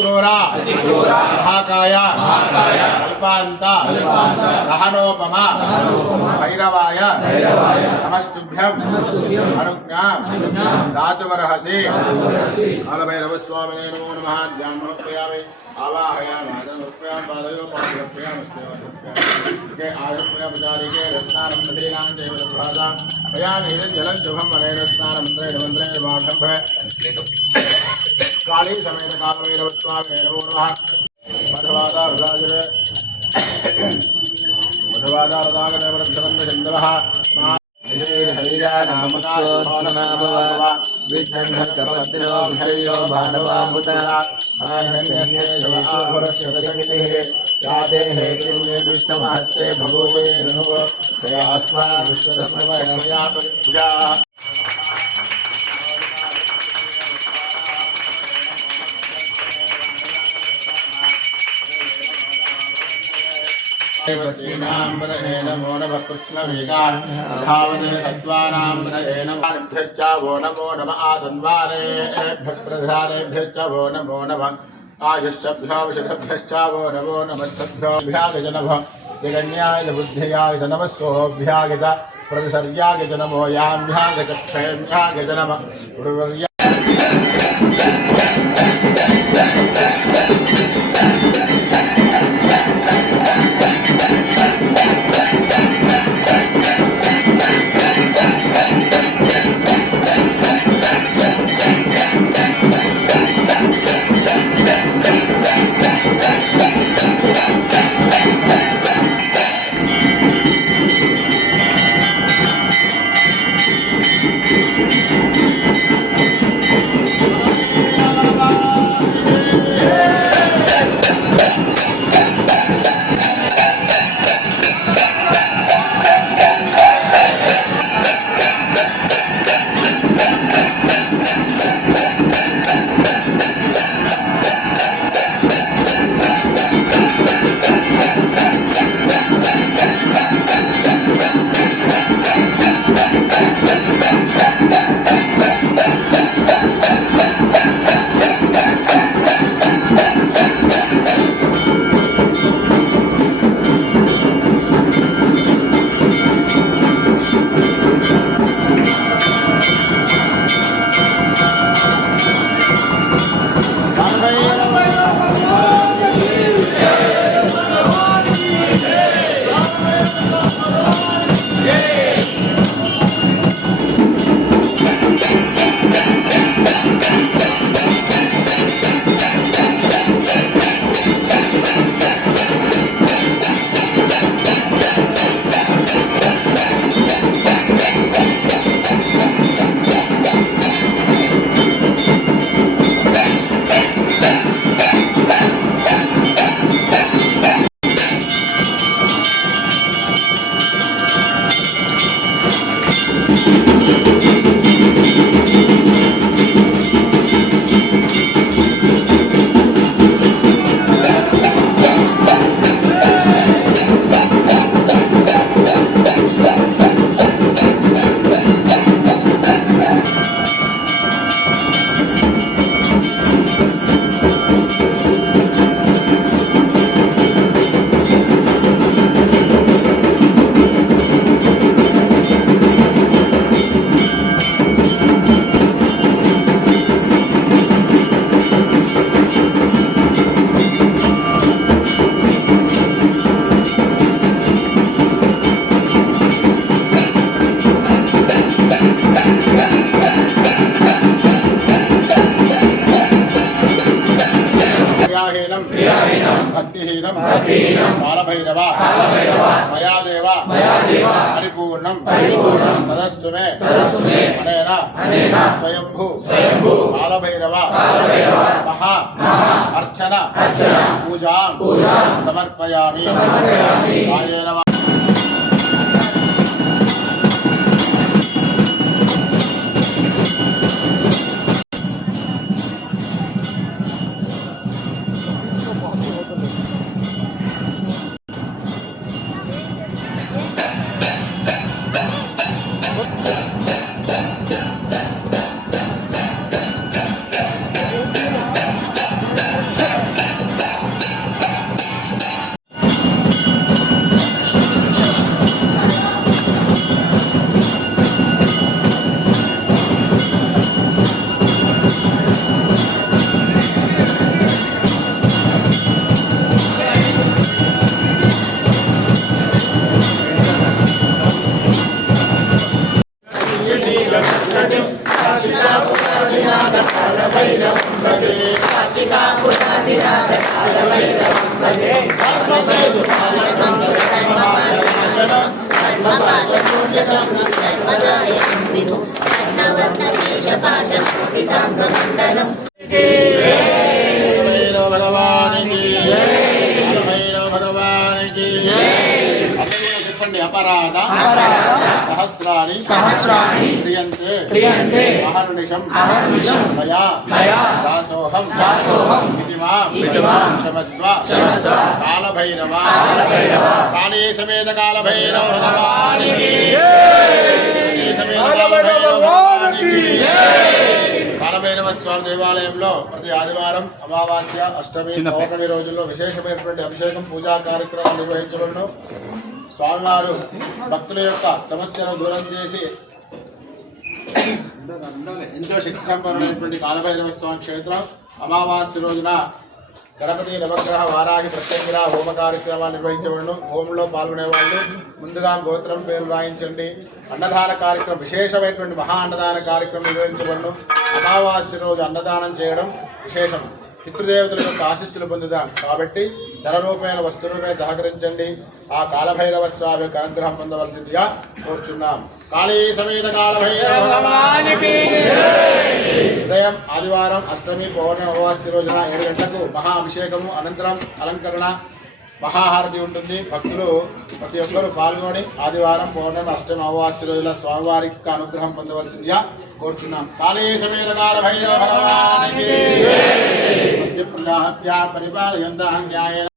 अतिक्रूरा महाकाय कल्पान्त दहनोपम भैरवाय नमस्तुभ्यं अनुज्ञां दातुमर्हसि कालभैरवस्वामिने नमो नमः ध्यानमर्पयामि आवाहयामि आदनमर्पयामि पादयोः पादयोः के आयुर्पयामि जारिके रस्नानं दधीनां देव दत्वादा पयामि जलं शुभं वरेण स्नानं मन्त्रेण वाघं काली समेत कालभैरवस्वामिने नमो नमः मधवादारुदाजरे मधवादारुदागरवरच्छन्दः विघ्नकपतिनो भानवामुता यादे हे विष्णुमहस्ते भगवते अस्मान् विश्वदस्मया परिपूजा नमो नमः कृष्णवेगान् धावते सत्त्वानां नमो नमः आदन्वारेभ्यः प्रधानेभ्यश्च वो नमो नमः आयुष्यभ्याविषभ्यश्च वो नमो नमः सभ्योभ्यागजनभ जगन्याय बुद्धियाय च नमः सोऽभ्याय च प्रतिसर्याय च नमो याम्याय च क्षयम्याय च नमः भक्तिहीनं कालभैरव मया देव परिपूर्णं तदस्तु मे अनेन स्वयंभू कालभैरव महा अर्चन पूजां समर्पयामि कायेन భైరవ భగవానికి భైరవ భగవానికి చెప్పండి. అపరాధ సహస్రాణి క్రియంతే అహర్నిశం మయా దాసోహం ఇతి మాం క్షమస్వ కాలభైరవ కాళీ సమేత కాలభైరవ భగవానికి సమేత కాలభైరవ భగవానికి. కాలభైరవ స్వామి దేవాలయంలో ప్రతి ఆదివారం అమావాస్య అష్టమి పౌర్ణమి రోజుల్లో విశేషమైనటువంటి అభిషేకం పూజా కార్యక్రమాలు నిర్వహించబడును. స్వామివారు భక్తుల యొక్క సమస్యను దూరం చేసి ఎంతో శక్తి సంపన్నమైనటువంటి కాలభైరవ స్వామి క్షేత్రం. అమావాస్య రోజున గణపతి నవగ్రహ వారాహి ప్రత్యేక హోమ కార్యక్రమాలు నిర్వహించబడును. హోమంలో పాల్గొనే వాళ్ళు ముందుగా గోత్రం పేరు రాయించండి. అన్నదాన కార్యక్రమం విశేషమైనటువంటి మహా అన్నదాన కార్యక్రమం నిర్వహించబడును. అమావాస్య రోజు అన్నదానం చేయడం విశేషం. పితృదేవతల యొక్క ఆశీస్సులు పొందుదాం కాబట్టి ధన రూపమైన వస్తు రూపే సహకరించండి. ఆ కాలభైరవ స్వామి యొక్క అనుగ్రహం పొందవలసిందిగా కోరుచున్నాం. కాళీ సమేత కాలభైరవ ఉదయం ఆదివారం అష్టమి పౌర్ణమి అమావాస్య రోజున 7 గంటలకు మహా అభిషేకము అనంతరం అలంకరణ మహాహారతి ఉంటుంది. భక్తులు ప్రతి ఒక్కరూ పాల్గొని ఆదివారం పౌర్ణమి అష్టమి అమావాస్య రోజుల స్వామివారి యొక్క అనుగ్రహం పొందవలసిందిగా కోరుచున్నాం. కాళీ సమేత కాలభైరవ భగవానికి పరిపాలయంత